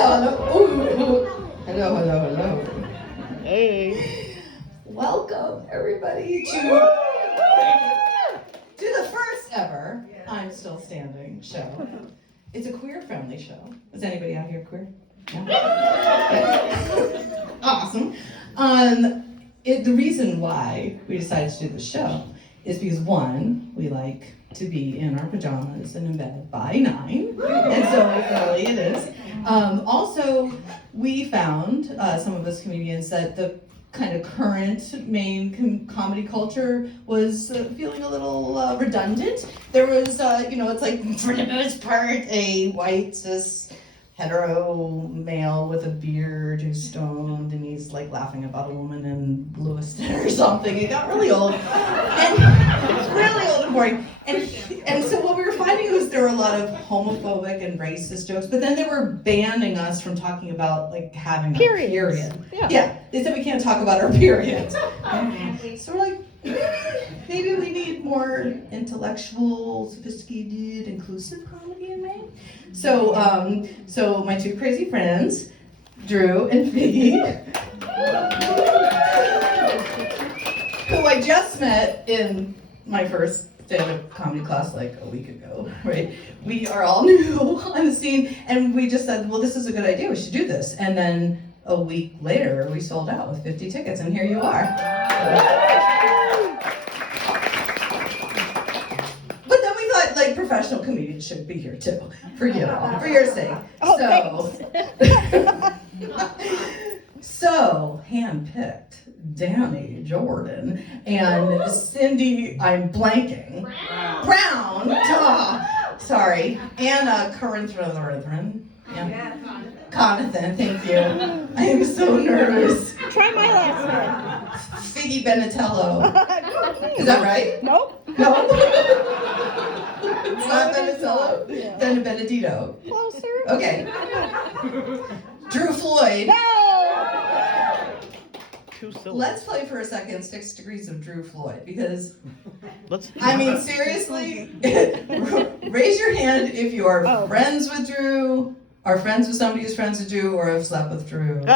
Hello. Ooh. Hello. Hey. Welcome, everybody, to the first ever I'm Still Standing show. It's a queer-friendly show. Is anybody out here queer? Yeah. Awesome. The reason why we decided to do the show is because, one, we like to be in our pajamas and in bed by 9, and so early it is. Also, we found, some of us comedians, that the kind of current main comedy culture was feeling a little redundant. There was, it's like, for the most part, a white, cis, hetero male with a beard who's stoned, and he's like laughing about a woman in Lewiston or something. It got really old, and it's really old and boring. And so what we were finding was there were a lot of homophobic and racist jokes, but then they were banning us from talking about like having a period. Yeah, they said we can't talk about our periods. So we're like, maybe we need more intellectual, sophisticated, inclusive comedy in Maine. So my two crazy friends, Drew and Figgy, who I just met in my first stand-up comedy class like a week ago, right? We are all new on the scene, and we just said, well, this is a good idea, we should do this. And then a week later, we sold out with 50 tickets, and here you are. But then we thought, like, professional comedians should be here too, for you, for your sake. So, hand-picked Danny Jordan and Cindy, I'm blanking. Brown. Sorry. Anna Corinthran. Yeah. Conathan, thank you. I am so nervous. Try my last name. Figgy Benatello. Is that right? Nope. No? It's not Benatello? Yeah. Then Benedito. Closer. Okay. Drew Floyd. No! Let's play for a second 6 Degrees of Drew Floyd, because, Let's. I mean, seriously, raise your hand if you are friends with Drew, are friends with somebody who's friends with Drew, or have slept with Drew. Drew,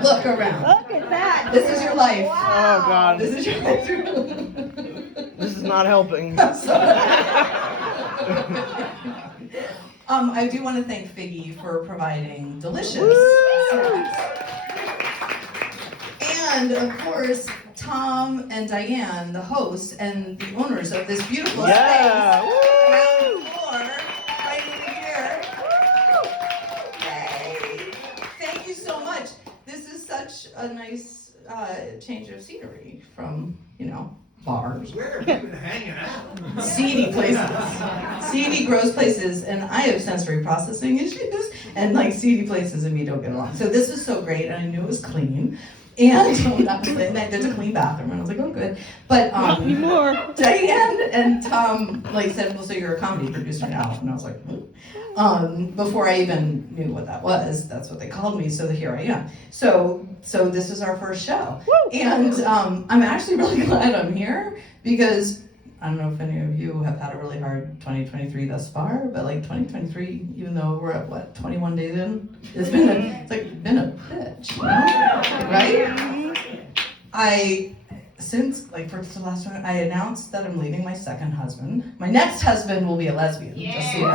look around. Look at that. This is your life. Wow. Oh God. This is your life, Drew. This is not helping. I do want to thank Figgy for providing delicious snacks. And of course, Tom and Diane, the hosts and the owners of this beautiful space, around the floor, right over here. Yay! Thank you so much. This is such a nice change of scenery from, bars. Where have you been hanging out? Seedy places. Seedy, gross places, and I have sensory processing issues, and like seedy places and me don't get along. So this was so great, and I knew it was clean. And there's a clean bathroom, and I was like, oh, good. But Not anymore. Diane and Tom said, well, so you're a comedy producer now, and I was like, before I even knew what that was, that's what they called me. So here I am. So this is our first show, and I'm actually really glad I'm here, because I don't know if any of you have had a really hard 2023 thus far, but like 2023, even though we're at 21 days in, it's been a bitch, right? For the last one, I announced that I'm leaving my second husband. My next husband will be a lesbian, just so you know.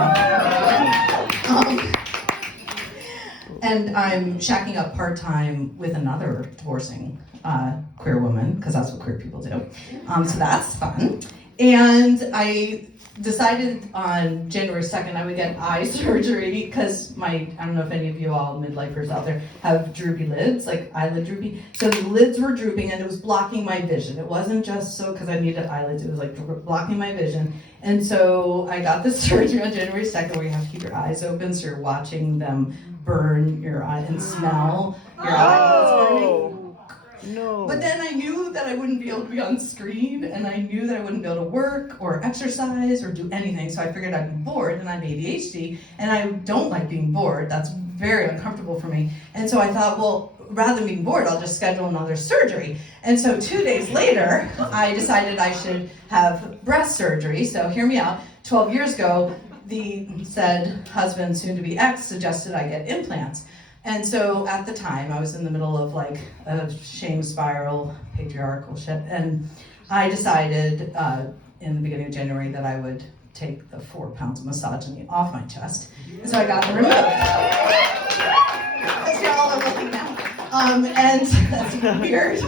And I'm shacking up part-time with another divorcing queer woman, because that's what queer people do. So that's fun. And I decided on January 2nd I would get eye surgery, because I don't know if any of you all midlifers out there have droopy lids, like eyelid droopy. So the lids were drooping and it was blocking my vision. It wasn't just so because I needed eyelids, it was like blocking my vision. And so I got this surgery on January 2nd where you have to keep your eyes open, so you're watching them burn your eye and smell your eyelids burning. No. But then I knew that I wouldn't be able to be on screen, and I knew that I wouldn't be able to work or exercise or do anything, so I figured I'd be bored, and I have ADHD, and I don't like being bored. That's very uncomfortable for me. And so I thought, well, rather than being bored, I'll just schedule another surgery. And so 2 days later, I decided I should have breast surgery. So hear me out. 12 years ago, the said husband, soon to be ex, suggested I get implants. And so at the time, I was in the middle of like a shame spiral, patriarchal shit, and I decided in the beginning of January that I would take the 4 pounds of misogyny off my chest. And so I got them removed. Because y'all are looking now. And that's weird.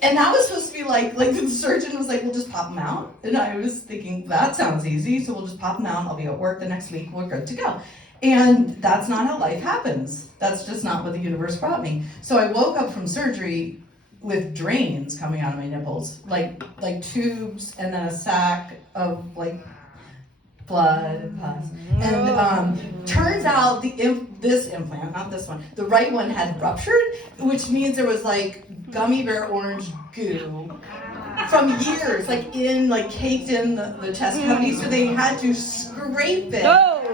And that was supposed to be like the surgeon was like, we'll just pop them out. And I was thinking, that sounds easy, so we'll just pop them out. I'll be at work the next week, we're good to go. And that's not how life happens. That's just not what the universe brought me. So I woke up from surgery with drains coming out of my nipples, like tubes, and then a sack of like blood and pus. And turns out this implant, not this one, the right one had ruptured, which means there was like gummy bear orange goo from years, like caked in the chest cavity, so they had to scrape it out.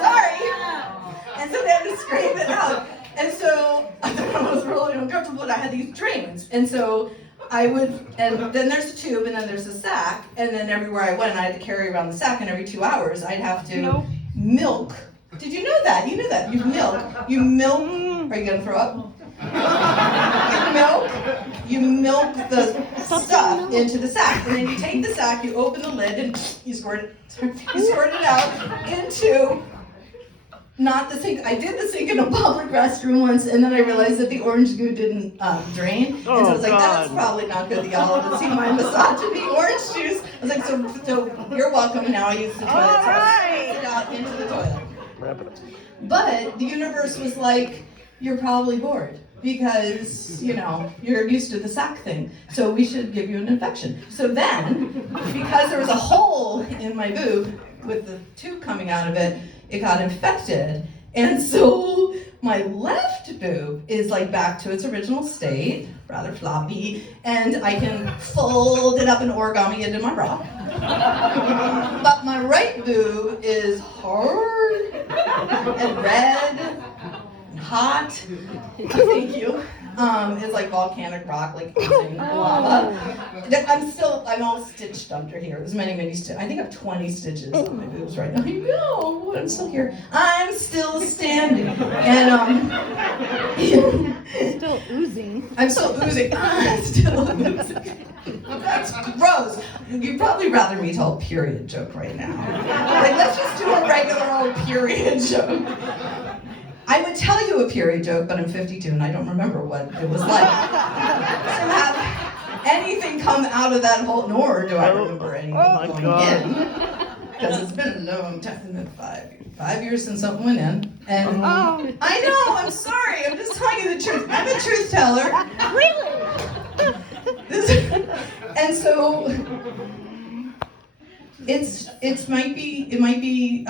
Sorry. And so they had to scrape it out. And so I thought I was really uncomfortable, and I had these drains. And so and then there's a tube, and then there's a sack, and then everywhere I went, I had to carry around the sack, and every 2 hours, I'd have to milk. Did you know that? You knew that. You milk. Are you gonna throw up? You milk the stuff into the sack, and then you take the sack, you open the lid, and you squirt it out into not the sink. I did the sink in a public restroom once, and then I realized that the orange goo didn't drain. And so I was like, that's probably not good that y'all have seen my misogyny orange juice. I was like, so you're welcome. Now I use the toilet. So I spit it out into the toilet. Wrap it up. But the universe was like, you're probably bored because, you're used to the sack thing. So we should give you an infection. So then, because there was a hole in my boob with the tube coming out of it, it got infected. And so my left boob is like back to its original state, rather floppy, and I can fold it up and origami into my bra. But my right boob is hard and red and hot. Thank you. It's like volcanic rock, like oozing lava. I'm all stitched under here. There's many stitches. I think I have 20 stitches on my boobs right now. I know, I'm still here. I'm still standing. And Still oozing. I'm still oozing. I'm still oozing. That's gross. You'd probably rather me tell a period joke right now. Like, let's just do a regular old period joke. I would tell you a period joke, but I'm 52 and I don't remember what it was like. To have anything come out of that hole, nor do I remember anything going in. Because it's been a long time, 5 years since something went in. And I know, I'm sorry, I'm just telling you the truth. I'm a truth teller. Really? And so it might be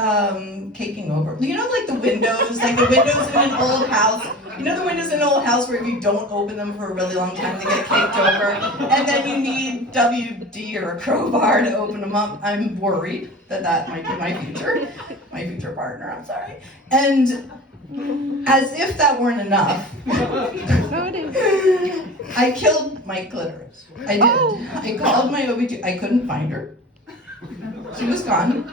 caking over. You know, like the windows in an old house. You know the windows in an old house where if you don't open them for a really long time, they get caked over, and then you need WD or a crowbar to open them up. I'm worried that might be my future partner. I'm sorry. And as if that weren't enough, I killed my clitoris. I did. I called my OB. I couldn't find her. She was gone.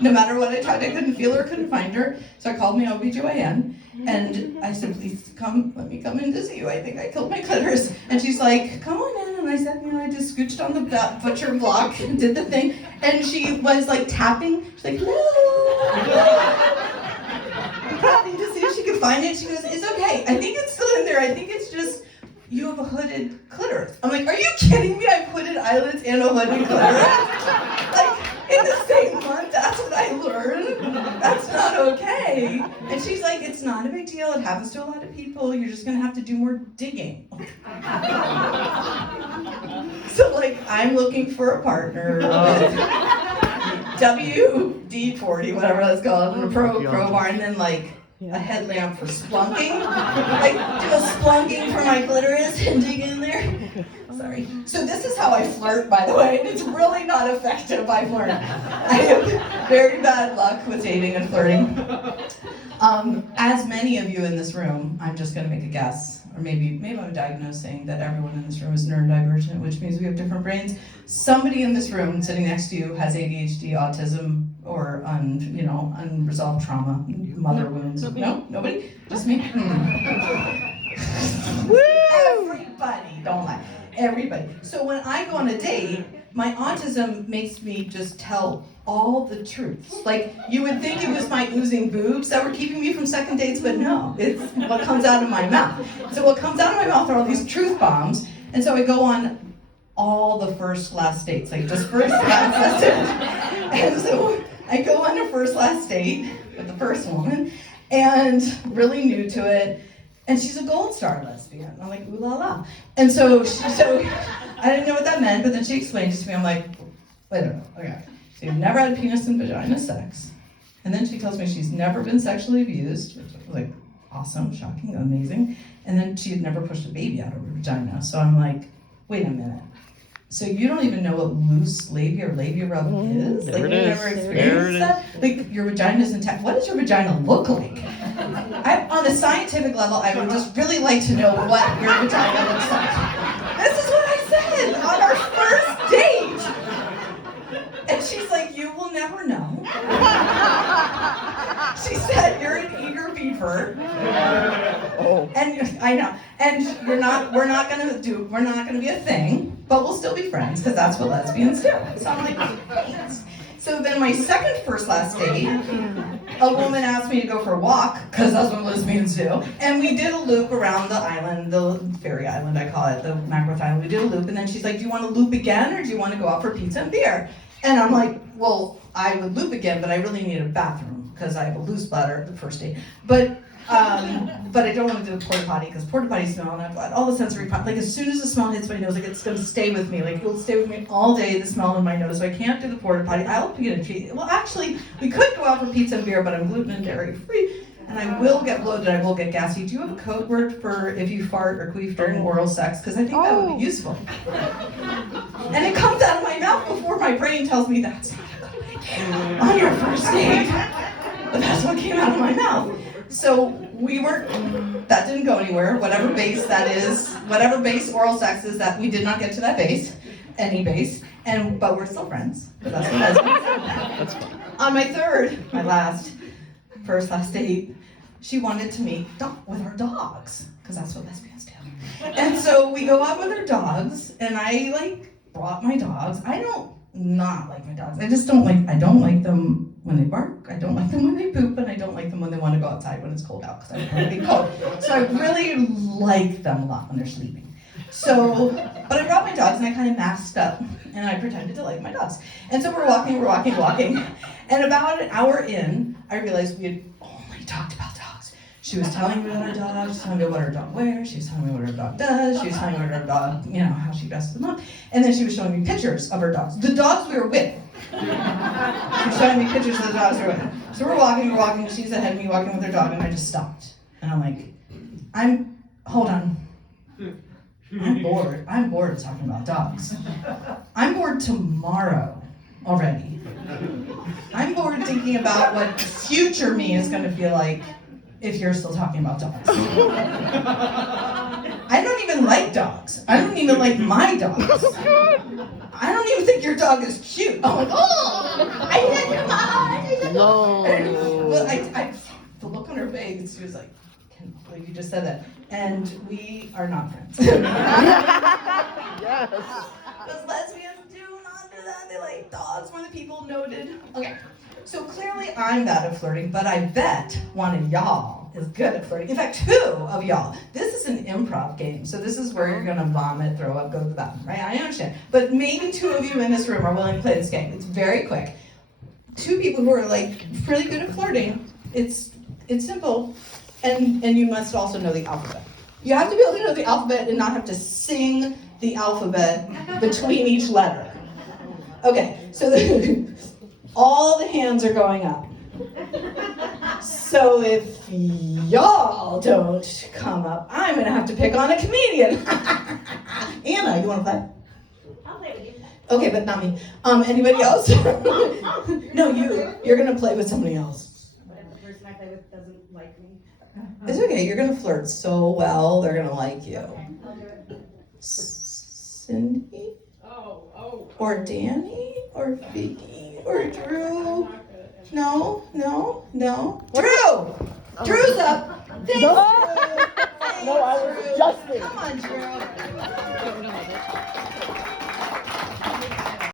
No matter what I tried, I couldn't feel her, couldn't find her. So I called my OB/GYN and I said, please let me come in to see you. I think I killed my clitoris. And she's like, come on in. And I said, I just scooched on the butcher block and did the thing. And she was like tapping. She's like, hello. Tapping to see if she could find it. She goes, it's okay. I think it's still in there. I think it's just, you have a hooded clitoris. I'm like, are you kidding me? I have hooded eyelids and a hooded clitoris? Like, in the same month, that's what I learned. That's not okay. And she's like, it's not a big deal. It happens to a lot of people. You're just going to have to do more digging. So, like, I'm looking for a partner with WD-40, whatever that's called, and a crowbar, and then, like, a headlamp for splunking. Like, do a splunking for my clitoris and dig in there. Sorry. So this is how I flirt, by the way, and it's really not effective, I learned. I have very bad luck with dating and flirting. As many of you in this room, I'm just going to make a guess, or maybe I'm diagnosed saying that everyone in this room is neurodivergent, which means we have different brains. Somebody in this room sitting next to you has ADHD, autism, or unresolved trauma, mother wounds. No, nobody, just me. Everybody, don't lie. Everybody. So when I go on a date, my autism makes me just tell all the truth. Like, you would think it was my oozing boobs that were keeping me from second dates, but no, it's what comes out of my mouth. So what comes out of my mouth are all these truth bombs, and so I go on all the first last dates, like just first last dates. And so I go on a first last date with the first woman, and really new to it. And she's a gold star lesbian. I'm like, ooh la la. And so I didn't know what that meant, but then she explained it to me. I'm like, wait a minute, okay. So you've never had penis and vagina sex. And then she tells me she's never been sexually abused, which was like awesome, shocking, amazing. And then she had never pushed a baby out of her vagina. So I'm like, wait a minute. So you don't even know what loose labia or labia rub is? There Like, it you is. never There experienced it that? Like, your vagina is intact. What does your vagina look like? On a scientific level, I would just really like to know what your vagina looks like. This is what I said on our first date. And she's like, you will never know. She said, you're an eager beaver. Oh. And I know. And we're not gonna be a thing, but we'll still be friends, because that's what lesbians do. So I'm like, thanks. So then my second first last date, a woman asked me to go for a walk, because that's what lesbians do. And we did a loop around the island, the fairy island I call it, the Macworth Island. We did a loop, and then she's like, do you want to loop again, or do you want to go out for pizza and beer? And I'm like, well, I would loop again, but I really need a bathroom, because I have a loose bladder the first date. But I don't want to do a porta potty, because porta potty smell, and I've got all the sensory, like as soon as the smell hits my nose, like it's going to stay with me, like it will stay with me all day, the smell in my nose, so I can't do the porta potty. I'll be in a treat. Well, actually, we could go out for pizza and beer, but I'm gluten and dairy free, and I will get bloated, I will get gassy. Do you have a code word for if you fart or queef during oral sex? Because I think that would be useful. And it comes out of my mouth before my brain tells me that's not a good idea on your first date. But that's what came out of my mouth. So that didn't go anywhere, whatever base that is, whatever base oral sex is, that we did not get to that base, any base, but we're still friends, but that's what That's fine. On my first last date, she wanted to meet with our dogs, because that's what lesbians do. And so we go out with our dogs, and I brought my dogs. I don't not like my dogs. I don't like them when they bark, I don't like them when they poop, and I don't like them when they want to go outside when it's cold out, because I don't want to be cold. So I really like them a lot when they're sleeping. But I brought my dogs, and I kind of masked up, and I pretended to like my dogs. And so we're walking, and about an hour in, I realized we had only talked about dogs. She was telling me about her dog, she was telling me what her dog wears, she was telling me what her dog does, she was telling me what her dog, how she dresses them up, and then she was showing me pictures of her dogs. The dogs we were with. She was showing me pictures of the dogs we were with. So we're walking, she's ahead of me walking with her dog, and I just stopped. And I'm like, hold on. I'm bored of talking about dogs. I'm bored tomorrow already. I'm bored thinking about what future me is going to feel like if you're still talking about dogs. I don't even like dogs. I don't even like my dogs. I don't even think your dog is cute. I'm like, oh, I love your mom. No. Well, the look on her face, she was like, I can't believe you just said that. And we are not friends. Yes. Because lesbians do not do that. They like dogs, more than people noted. Okay, so clearly I'm bad at flirting, but I bet one of y'all is good at flirting. In fact, 2 of y'all. This is an improv game, so this is where you're gonna vomit, throw up, go to the bathroom, right? I understand. But maybe 2 of you in this room are willing to play this game. It's very quick. 2 people who are really good at flirting. It's simple, and you must also know the alphabet. You have to be able to know the alphabet and not have to sing the alphabet between each letter. Okay, so all the hands are going up. So if y'all don't come up, I'm gonna have to pick on a comedian. Anna, you wanna play? I'll play with you. Okay, but not me. Anybody else? No, you're gonna play with somebody else. Whatever person I play with doesn't like me. It's okay. You're gonna flirt so well. They're gonna like you. Cindy? Or Danny? Or Vicky? Or Drew? No. Drew! Drew's up. Thanks, Drew. No, I was just thinking. Come on, Drew.